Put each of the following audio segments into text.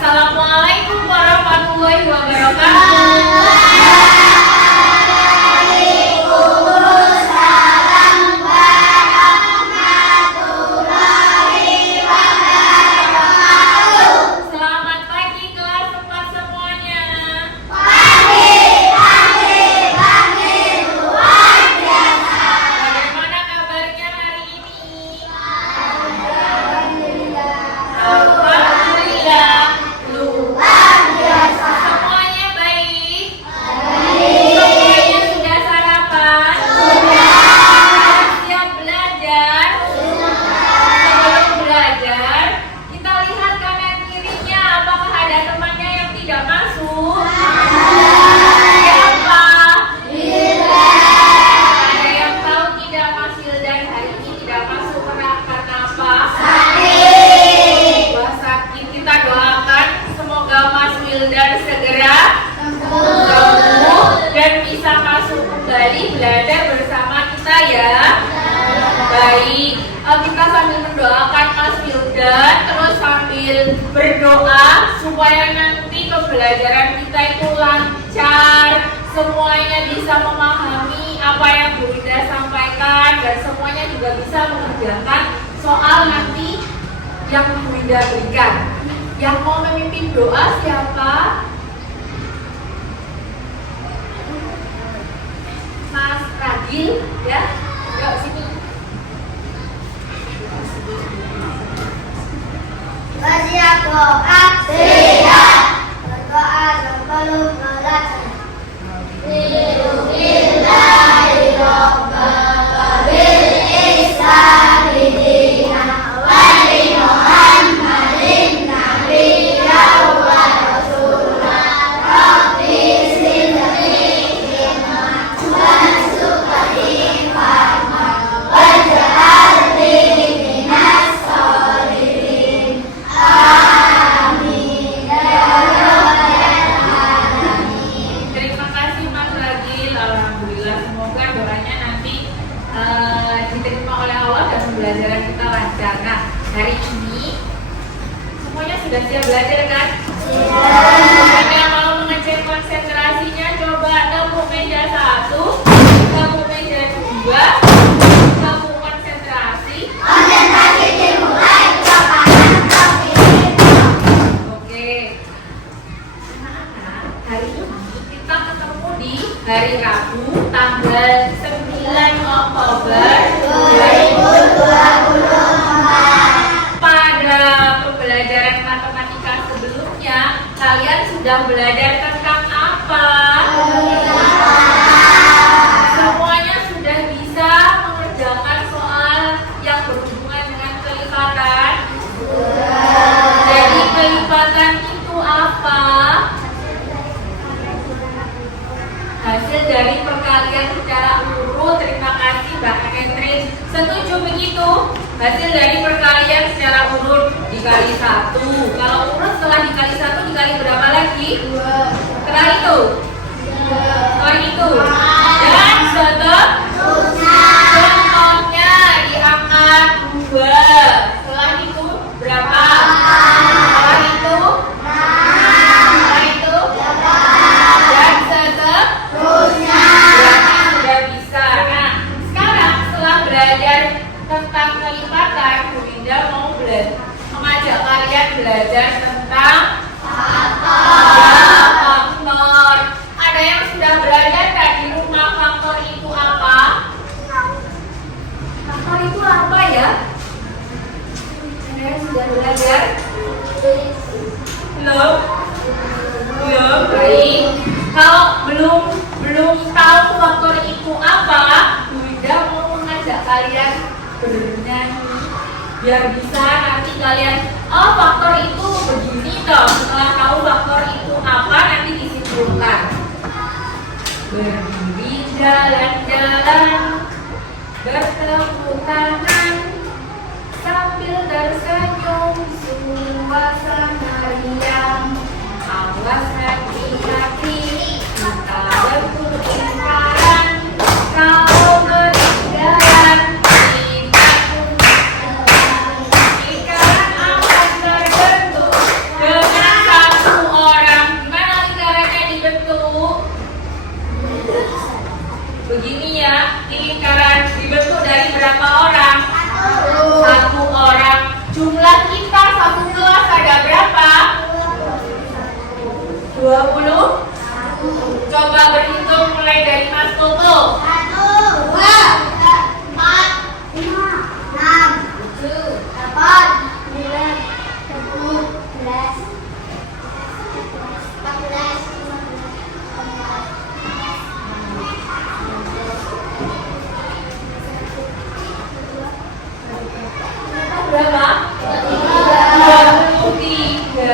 Assalamualaikum warahmatullahi wabarakatuh. Selamat pagi kelas 4 semuanya. Bagaimana kabarnya hari ini? Alhamdulillah. Semuanya baik? Semuanya sudah sarapan? Sudah siap belajar? Sebelum belajar, kita lihat kanan kirinya, apakah ada temannya yang tidak masuk? Siapa? Ada yang tahu tidak Mas Hildan hari ini tidak masuk karena apa? Wah, sakit. Kita doakan semoga Mas Wildan segera sembuh dan bisa masuk kembali belajar bersama kita ya. Baik, kita sambil mendoakan Mas Wildan, terus sambil berdoa supaya nanti pembelajaran kita itu lancar, semuanya bisa memahami apa yang Bu Winda sampaikan dan semuanya juga bisa mengerjakan soal nanti yang Bu Winda berikan. Yang mau memimpin doa siapa? Mas Ragil ya. Yuk sini. Siap doa, siap berdoa sebelum belajar. Terima kasih Mas Ragil. Alhamdulillah, semoga doanya nanti diterima oleh Allah dan pembelajaran kita lancar. Nah, hari ini semuanya sudah siap belajar kan? Siap. Yang mau mengecek konsentrasinya coba tepuk meja 1, tepuk meja 2, tepuk konsentrasi. Oke. Anak-anak, hari ini kita ketemu di hari Rabu tanggal 9 Oktober 2024. Pada pembelajaran matematika sebelumnya, kalian sudah belajar tentang apa? Semuanya sudah bisa mengerjakan soal yang berhubungan dengan kelipatan? Jadi kelipatan itu apa? Hasil dari perkalian secara urut. Terima kasih Mbak Catherine. Setuju begitu? Hasil dari perkalian secara urut dikali 1. Kalau urut setelah dikali 1 dikali berapa lagi? 2. Setelah itu? Setelah itu? Dan seterusnya diangkat 2. Setelah itu berapa? Setelah itu? Setelah itu? Dan seterusnya. Berarti sudah bisa. Nah, sekarang setelah belajar tentang kelipatan, Bu Winda mau mengajak kalian belajar tentang faktor. Ada yang sudah belajar nggak di rumah faktor itu apa? Faktor itu apa ya? Ada yang sudah belajar? Belum? Belum, baik. Kalau belum tahu faktor itu apa, Bu Winda mau mengajak kalian bernyanyi biar bisa nanti kalian, oh faktor itu begini toh. Setelah tahu faktor itu apa, nanti disimpulkan. Berdiri jalan-jalan, bertepuk tangan, sambil tersenyum, suasana riang. Awas hati-hati, kita bertukar. Kalau ketinggalan, kita pun lingkaran akan terbentuk dengan Jumlah kita satu kelas ada berapa? 20. Coba berhitung mulai dari Mas Koko. 1, 2, 4, 5, 6, 7, 8, 9, 10, 11, 14, 15. Berapa? 23.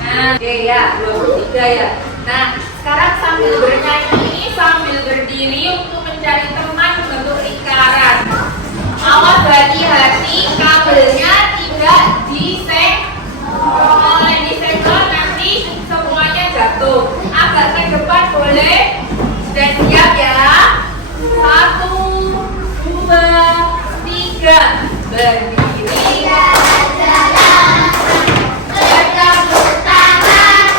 Nah, oke ya, 23 ya. Nah, sekarang sambil bernyanyi, sambil berdiri untuk mencari teman bentuk lingkaran. Awas hati-hati kabelnya tidak disenggol, nanti semuanya jatuh. Agak ke depan boleh. Sudah siap ya? 1, 2, 3. Berdiri. Bertepuk tangan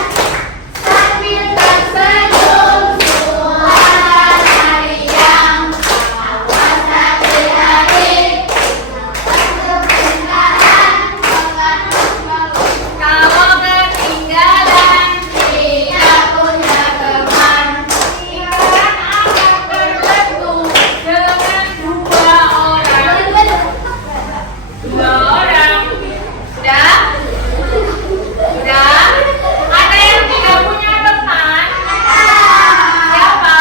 sambil tersenyum, suara riang. Awas hati-hati untuk ketinggalan. Kalau ketinggalan Tidak punya teman. lingkaran akan terbentuk dengan dua orang. Sudah? Sudah? Ada yang tidak punya teman? Siapa?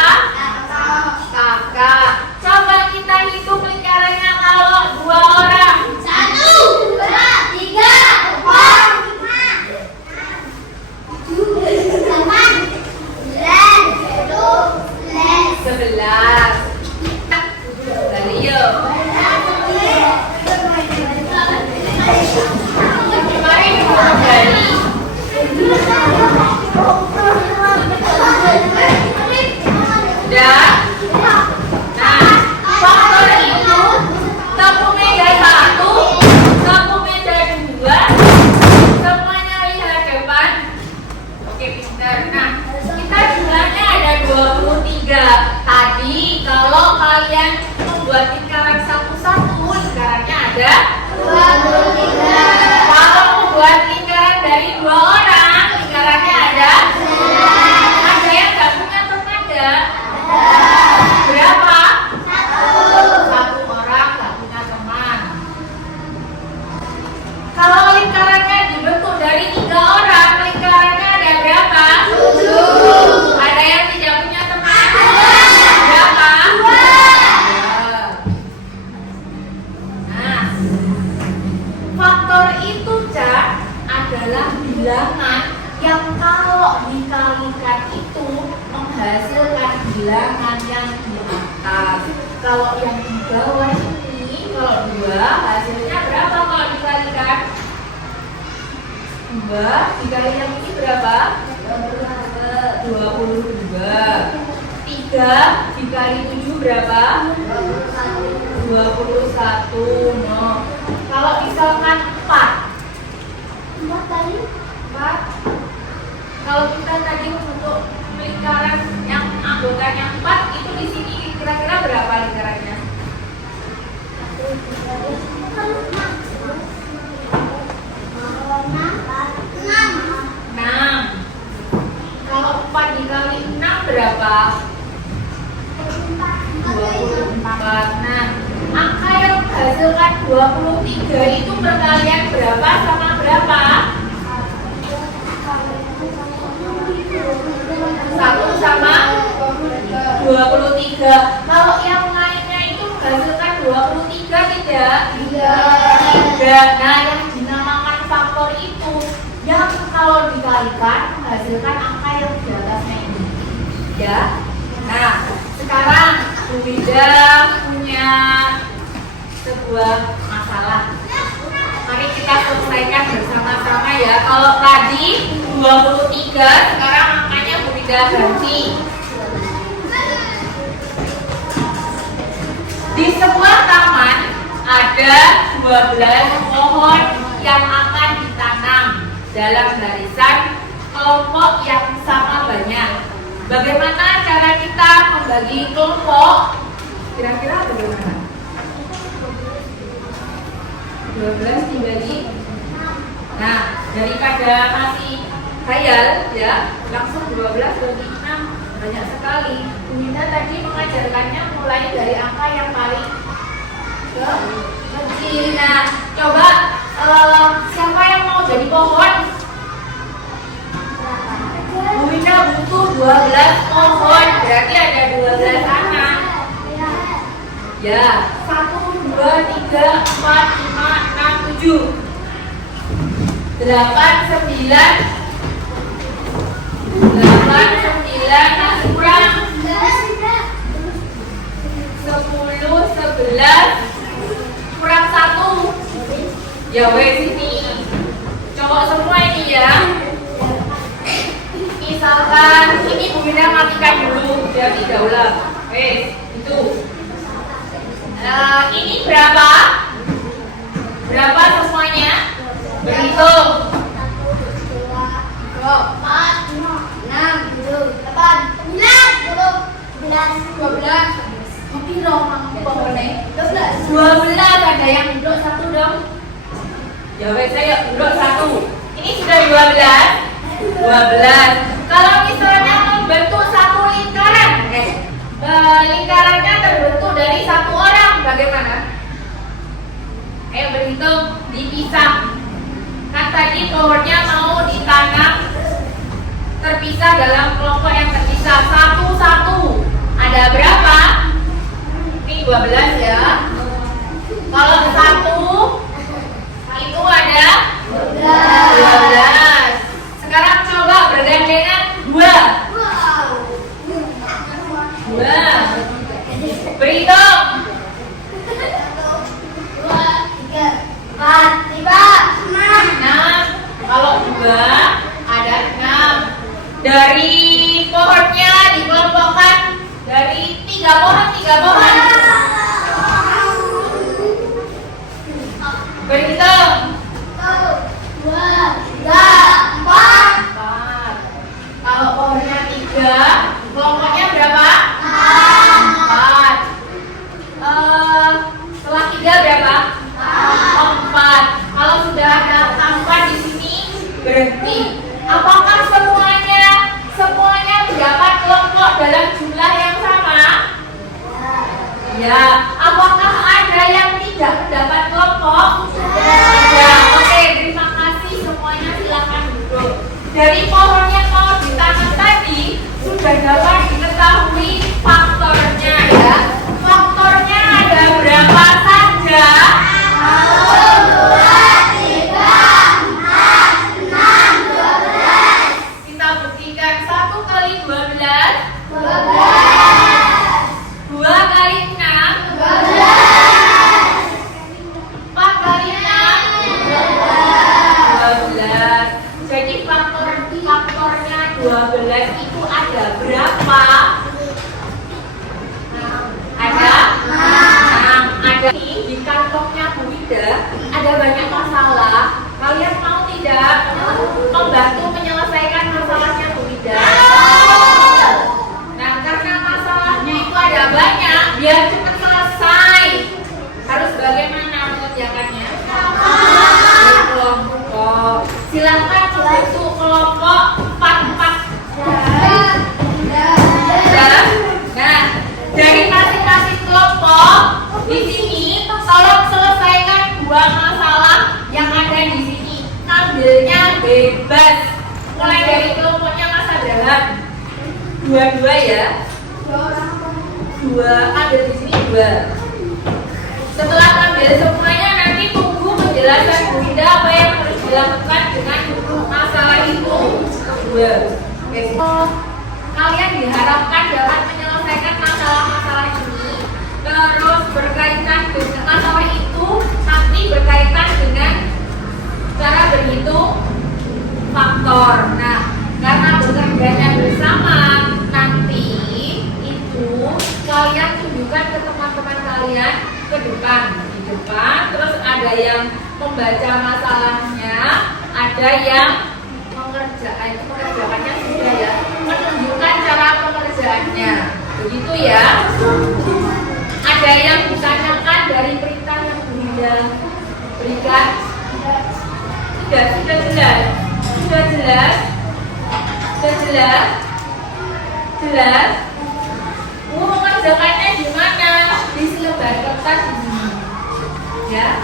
Kakak. Coba kita hitung lingkarannya kalau dua orang. 1, 2, 3, 4, 5, 7, 8, 9, 10, 11. Kembali yuk. Mari kita kembali. Sudah? Nah, faktor itu tepuk meja 1, tepuk meja 2, semuanya lihat depan. Oke, pintar. Nah, kita jumlahnya ada 23. Tadi kalau kalian membuat lingkaran satu-satu, lingkarannya ada 23. Kalau membuat lingkaran dari dua orang, lingkarannya ada. Ada yang nggak punya teman nggak? Berapa? 1 orang nggak punya teman. Kalau lingkarannya dibentuk dari 3 orang, lingkarannya ada berapa? 7. Ada yang tidak punya teman? Berapa? 2. Nah, faktor itu, Cak, adalah bilangan yang kalau dikalikan itu menghasilkan bilangan yang di atas. Kalau yang di bawah ini, kalau 2, hasilnya berapa kalau dikalikan? 2 dikali yang ini berapa? 22. 3 dikali 7 berapa? 21. No. Kalau misalkan 4. 4. Kalau kita tadi untuk lingkaran yang anggotanya 4, itu di sini kira-kira berapa lingkarannya? 6. Kalau 4 dikali 6 berapa? 24. Nah, angka yang menghasilkan 23 itu perkalian berapa sama berapa? 1 sama 23. Kalau yang lainnya itu menghasilkan 23 tidak? Tidak. Nah, yang dinamakan faktor itu yang kalau dikalikan menghasilkan angka yang di atasnya ini. Ya. Nah, sekarang Bu Wida punya sebuah masalah. Mari kita selesaikan bersama-sama ya. Kalau tadi 23, sekarang angkanya Bu Wida ganti. Di sebuah taman ada 12 pohon yang akan ditanam dalam barisan kelompok yang sama banyak. Bagaimana cara kita membagi kelompok? Kira-kira bagaimana? 12 dibagi. Nah, daripada masih khayal ya, langsung 12 bagi 6. Banyak sekali. Bu Nina tadi mengajarkannya mulai dari angka yang paling kecil. Nah, coba siapa yang mau jadi pohon? Bu Nina butuh 12 pohon, berarti ada 12 anak. Ya, 1, 2, 3, 4, 5, 6, 7 8, 9 8, 9 masih kurang 10, 11 kurang 1. Ya wes ini cowok semua ini ya. Misalkan ini Bu Mina matikan dulu biar tidak ulang. Wes itu. Ini berapa? Berapa semuanya? Berhitung. 4, 5, 6, 7, 8, 9, 10, 11, 12. Tapi dong, pohonnya 12. 12 ada yang duduk satu dong. Ya wes saya duduk satu. Ini sudah 12. 12. Kalau misalnya membentuk satu lingkaran, lingkarannya terbentuk dari satu orang, bagaimana? Berhitung, dipisah. Kan tadi pohonnya mau ditanam terpisah dalam kelompok yang terpisah satu-satu. Ada berapa? Ini 12 ya. Kalau 1 itu ada 12. Sekarang coba bergandengan 2. 2. Berhitung. 4, 5, 6. Kalau 2 ada 6. Dari pohonnya dikelompokkan dari 3 pohon. Berhitung. 1, 2, 3, 4. Kalau pohonnya 3, kelompoknya berapa? 4. Setelah 3 berapa? 4. Kalau sudah ada 4 di sini berhenti. Apakah semuanya mendapat kelompok dalam jumlah yang sama? Ya. Apakah ada yang tidak mendapat kelompok? Ya. Oke, terima kasih semuanya, silakan duduk. Dari pohon yang mau ditanam tadi sudah dapat diketahui faktornya ya. Faktornya ada berapa saja? 12 itu ada berapa? Ada 6. Ada di kantongnya Bu Ida ada banyak masalah. Kalian mau tidak membantu menyelesaikan masalahnya Bu Ida? Nah, karena masalahnya itu ada banyak, biar cepat selesai, harus bagaimana mengerjakannya? Kelompok. Silakan membentuk kelompok 4-4. Nah, dari masing-masing kelompok di sini tolong selesaikan 2 masalah yang ada di sini. Ambilnya bebas. Mulai dari kelompoknya Mas Adalan. 2-2 ya. 2 ambil di sini 2. Setelah ambil semuanya nanti tunggu penjelasan Bu Ida apa yang harus dilakukan dengan masalah itu. 2. Oke. Kalian diharapkan dapat menyelesaikan masalah-masalah ini. Terus berkaitan dengan masalah itu nanti berkaitan dengan cara berhitung faktor. Nah, karena bekerjanya bersama nanti itu kalian tunjukkan ke teman-teman kalian ke depan, di depan. Terus ada yang membaca masalahnya, ada yang mengerjakannya sudah ya, menunjukkan cara pengerjaannya, begitu ya. Ada yang ditanyakan dari perintah yang Bu Ida berikan. Sudah jelas? Sudah jelas? Sudah jelas? Jelas? Mengerjakannya di mana? Di selebar kertas ini. Ya.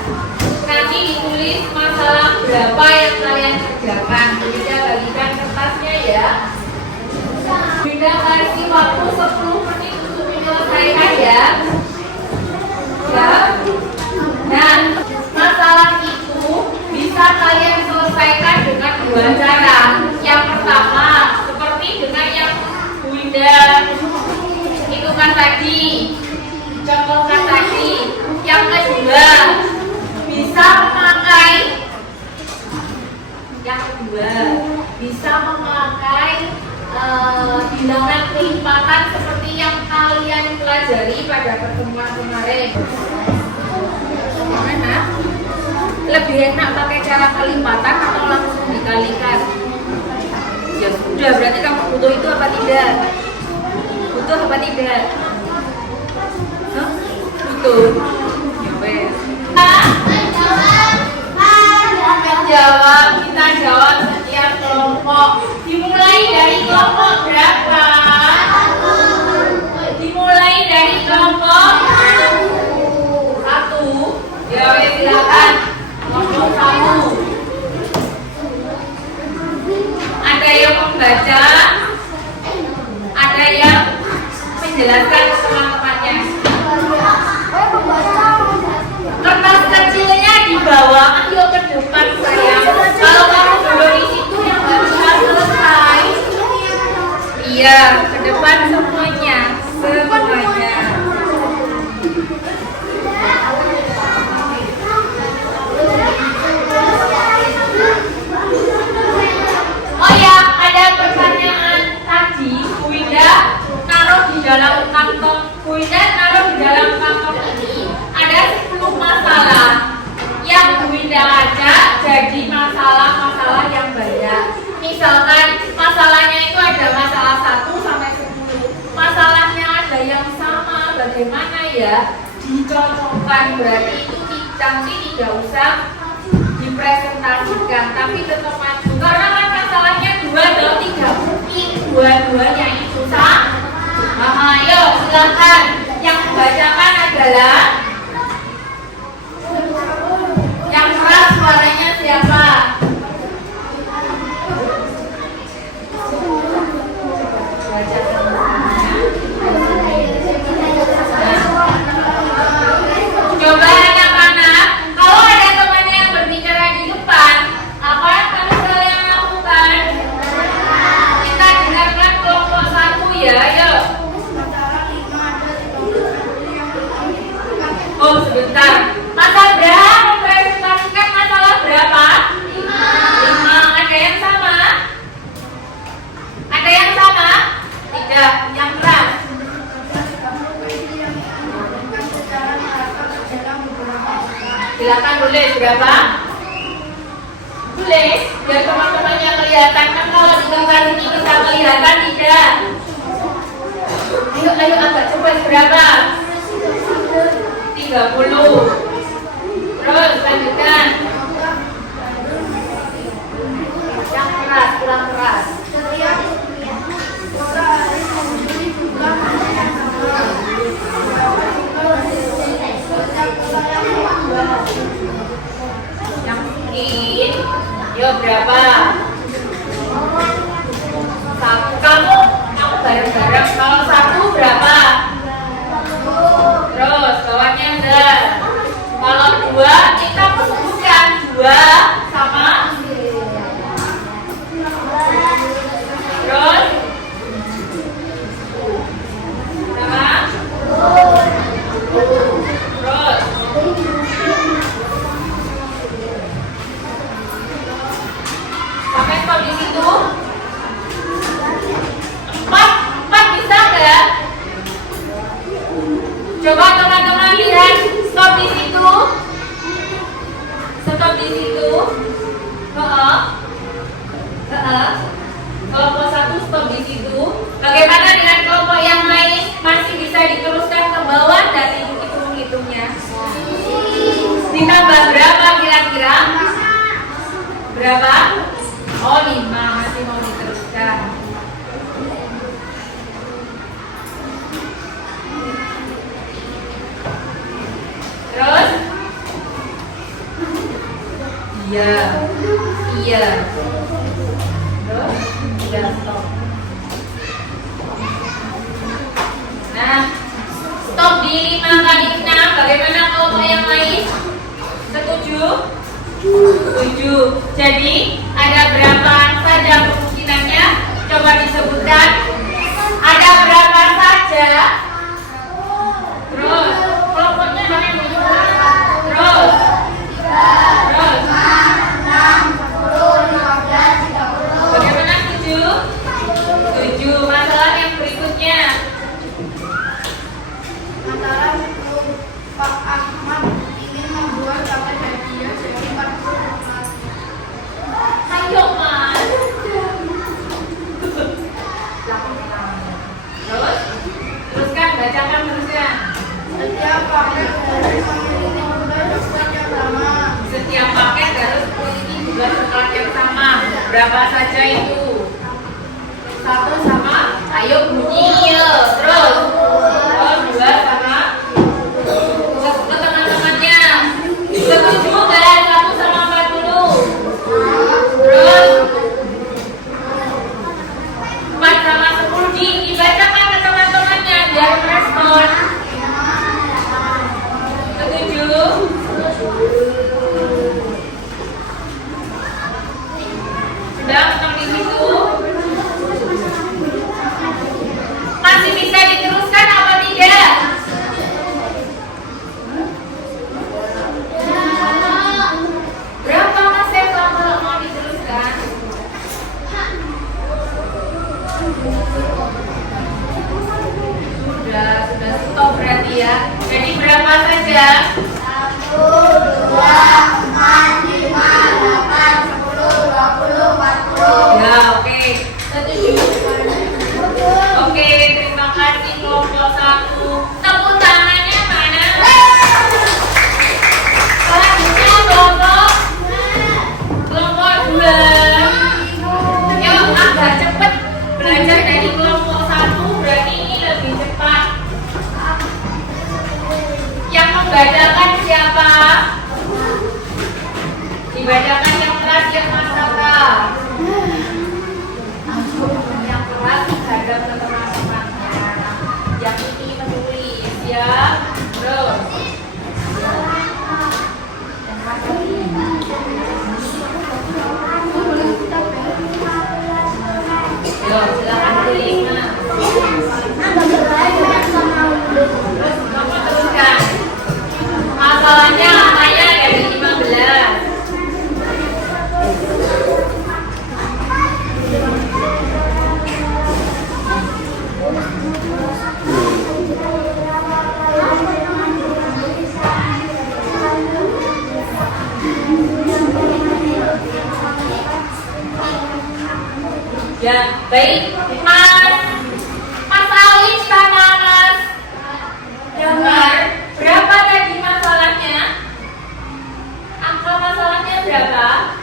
Nanti ditulis masalah berapa yang kalian kerjakan. Bunda bagikan kertasnya ya. Bunda kasih waktu 10 menit untuk menyelesaikan ya. Ya. Nah, masalah itu bisa kalian selesaikan dengan dua cara. Yang pertama, seperti dengan yang Bunda itu kan tadi, contohkan tadi. Yang kedua, bisa memakai bilangan kelipatan seperti yang kalian pelajari pada pertemuan kemarin. Gimana? Lebih enak pakai cara kelipatan atau langsung dikalikan? Ya sudah, berarti kamu butuh itu apa tidak? Butuh apa tidak? Hah? Butuh. Ya wes. Kita jawab setiap kelompok. Dimulai dari kelompok berapa? Dimulai dari kelompok 1. Ya wes, silakan. Kelompok 1. Ada yang membaca, ada yang menjelaskan ke teman-temannya. Kertas kecilnya di bawah, ayo ke depan sayang. Kalau kamu dulu di situ yang nggak bisa selesai. Iya, ke depan semuanya. Oh ya, ada pertanyaan tadi. Bu Indah naruh di dalam kantong. Bu Indah naruh di dalam kantong ini ada 10 masalah yang Bu Indah ajak jadi masalah-masalah yang banyak. Misalkan masalahnya itu ada masalah 1 sampai 10. Masalahnya ada yang sama, bagaimana ya? Dicocokkan, berarti itu nanti tidak usah dipresentasikan, tapi tetap maju karena kan masalahnya 2 atau 3 mungkin dua-duanya itu sama. Ayo silakan, yang membacakan adalah yang keras, suaranya siapa? Coba anak-anak, kalau ada temannya yang berbicara di depan, apa yang harus kalian lakukan? Kita dengarkan kelompok 1 ya, ayo. Oh sebentar, masalah berapa? Mempresentasikan masalah berapa? 5. Ada yang sama? Ada yang sama? Tidak, yang keras. Silakan tulis berapa? Tulis biar teman-temannya kelihatan. Kan kalau di gambar ini bisa kelihatan tidak? Ayo agak cepat, berapa? 30. Terus lanjutkan. Yang keras, kurang keras. Yang mungkin, yo berapa? 1. Kamu bareng-bareng. Kalau 1 berapa? Terus bawahnya ada. Kalau 2, kita sebutkan 2 sama. Terus sama. Terus sampai stop di situ. 4 bisa nggak? Coba teman-teman lihat, stop di situ. Stop di situ. Kelompok 1 stop di situ. Bagaimana dengan kelompok yang lain? Masih bisa diteruskan ke bawah dan hitung-hitungnya. Ditambah berapa kira-kira? Berapa? Oh 5, masih mau diteruskan. Terus? Iya. Iya. Terus? Iya, stop. Nah, stop di 5 kali 6. Bagaimana kalau yang lain? Setuju? Setuju. Jadi, ada berapa saja kemungkinannya? Coba disebutkan. Ada berapa saja? Terus, kelompoknya mana yang disebut? Terus. Terus. Bagaimana setuju? Setuju. Masalah yang berikutnya. Antara Pak Ahmad ingin membuat dapat hadiah jadi 40. Ayo, Mas. Terus? Teruskan, bacakan teruskan. Setiap paket harus memiliki jumlah coklat yang sama. Setiap paket harus memiliki jumlah coklat yang sama. Berapa saja itu? 1 sama? Ayo bunyi ya. Terus? Oh, 2 sama? Ke teman-temannya. Setuju nggak? 1 sama 40. Terus? 4 sama 10. Dibacakan ke teman-temannya biar merespon. Setuju? Sudah menang di situ? Masih bisa diteruskan apa tidak? Berapa Mas Eva kalau mau diteruskan? Sudah stop berarti ya. Jadi berapa saja? 1, 2, 4, 5, 8, 10, 20, 40. Ya, oke. Setuju. Oke, terima kasih kelompok 1. Tepuk tangannya mana? Selanjutnya kelompok 2. Yuk, agak cepat belajar dari kelompok 1. Berarti ini lebih cepat. Yang membacakan siapa? Dibacakan yang terakhir Mas Saka. Yang keras terhadap teman-temannya. Yang ini menulis ya. Terus. Yo, silakan tulis. Terus kamu teruskan. Masalahnya angkanya dari 15. Ya, baik. Mas Alif sama Mas Damar, berapa tadi masalahnya? Angka masalahnya berapa?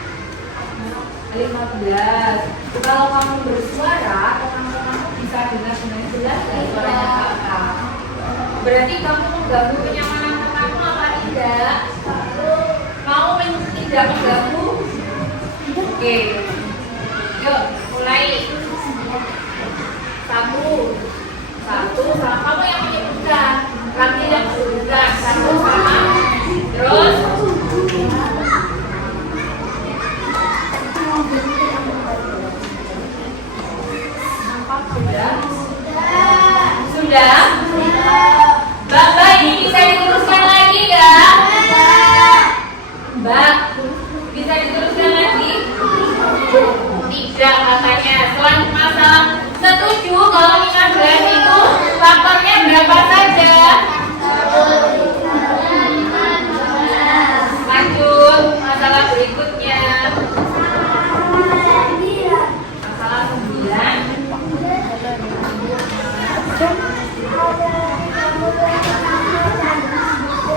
15. Kalau kamu bersuara, teman-temanmu bisa dengar dengan jelas dari suaranya kakak. Berarti kamu mengganggu kenyamanan temanmu apa tidak? Mau tidak mengganggu? Oke. Yuk, mulai. 1 sama kamu yang menyebutkan, laki yang menyebutkan 1 sama. Terus sudah. Mbak, ini bisa diteruskan lagi nggak? Mbak, bisa diteruskan lagi? Tidak katanya. Selanjutnya masalah setuju kalau 15 itu faktornya berapa saja? Lanjut masalah berikutnya. Masalah 9.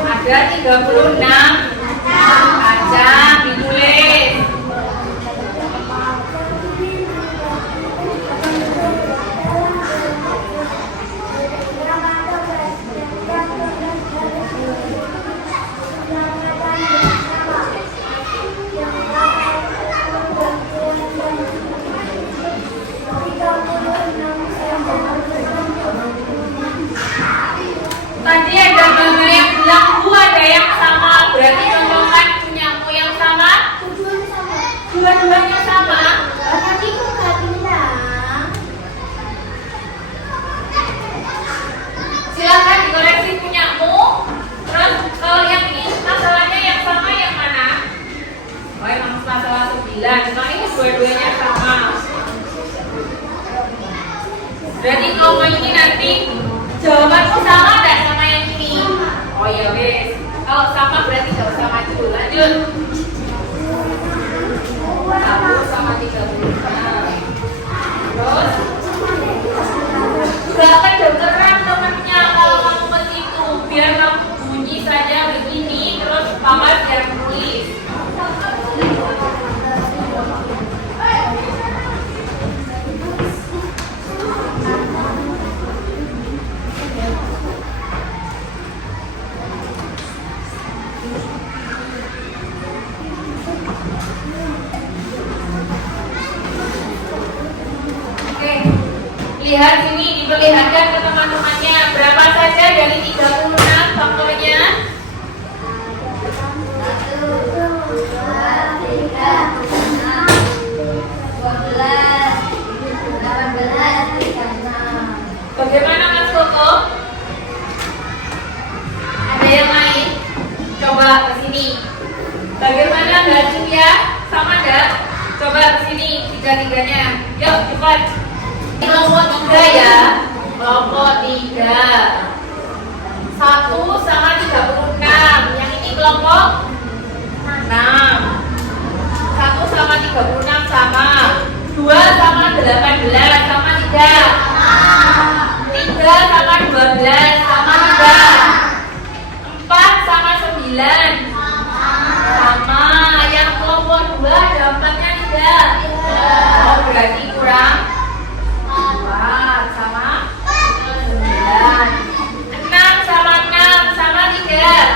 Ada 36 kaca ditulis. dua-duanya sama? Tadi kok nggak bilang? Silakan dikoreksi punyamu. Terus kalau yang ini masalahnya yang sama yang mana? Oh, emang masalah 9. Nah, ini dua-duanya sama. Berarti kalau ini nanti jawabanmu sama nggak sama yang ini? Oh ya wes. Kalau sama berarti nggak usah maju. Lanjut. 1 sama 36. Terus silakan dengeran temennya kalau kamu ke situ, biar kamu bunyi saja begini, terus mama biar tulis. Oke, lihat sini, diperlihatkan ke teman-temannya berapa saja dari 36 faktornya. 1, 2, 3, 6, 12, 18, 36. Bagaimana Mas Koko? Ada yang lain? Coba ke sini. Bagaimana Mbak Julia? Sama enggak? Coba ke sini tiga-tiganya. Yuk cepat. Kelompok 3 ya. Kelompok 3. 1 sama 36. Yang ini kelompok 6. 1 sama 36 sama. 2 sama 18 sama tidak. 3 sama 12 sama tidak. 4 sama 9 sama. Yang kelompok 2 ada 4-nya tidak. Oh, berarti kurang 4 sama 9. 6 sama 6 sama tidak.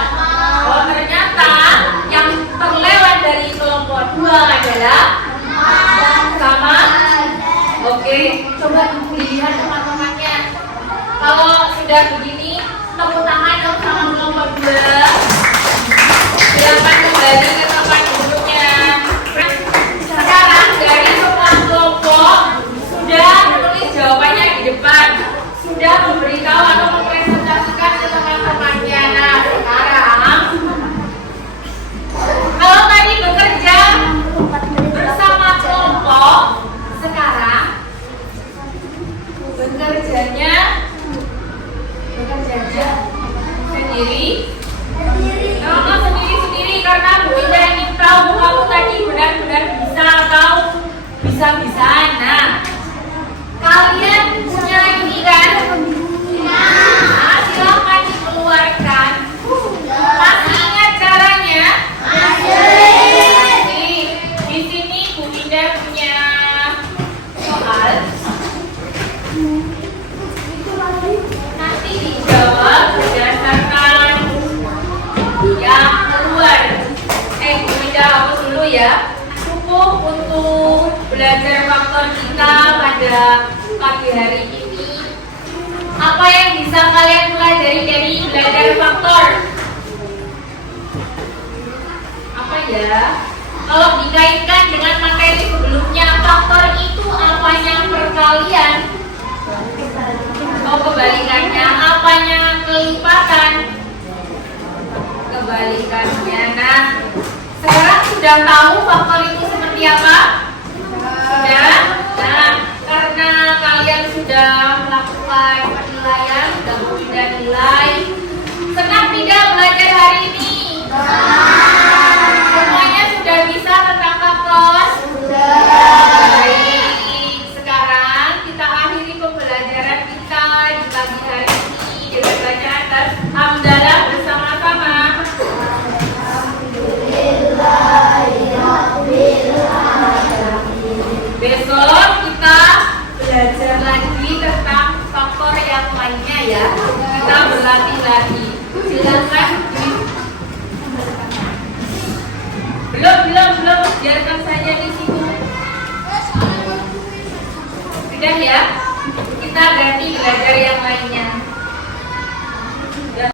Oh, ternyata yang terlewat dari kelompok 2 adalah sama. Oke, coba dilihat teman-temannya. Kalau sudah begini, tepuk tangan dong sama kelompok 2. Silakan kembali ke tempat duduknya. Sekarang dari semua kelompok sudah menulis jawabannya di depan, sudah memberitahu atau mempresentasikan ke teman-temannya. Nah, sekarang kalau tadi bekerja bersama kelompok, sekarang bekerjanya sendiri. Kalau sendiri-sendiri karena Bu Indah ingin tahu kamu tadi benar-benar bisa atau bisa-bisaan. Nah, kalian punya ini kan? Nah, silakan dikeluarkan. Masih ingat caranya? Masih. Di sini Bu Indah punya soal. Nanti dijawab berdasarkan yang keluar. Bu Indah hapus dulu ya. Cukup untuk belajar faktor kita pada pagi hari ini. Apa yang bisa kalian pelajari dari belajar faktor? Apa ya? Kalau dikaitkan dengan materi sebelumnya, faktor itu apanya perkalian? Oh, kebalikannya, apanya kelipatan? Kebalikannya. Nah, sekarang sudah tahu faktor itu seperti apa? Sudah? Nah, karena kalian sudah melakukan penilaian, sudah sudah nilai, senang tidak belajar hari ini? Semuanya sudah bisa tentang faktor? Baik, sekarang kita akhiri pembelajaran kita di pagi hari ini dengan bacaan hamdalah bersama-sama. Besok kita belajar lagi tentang faktor yang lainnya ya. Kita berlatih lagi. Silakan. Belum. Biarkan saja di situ. Sudah ya. Kita ganti belajar yang lainnya.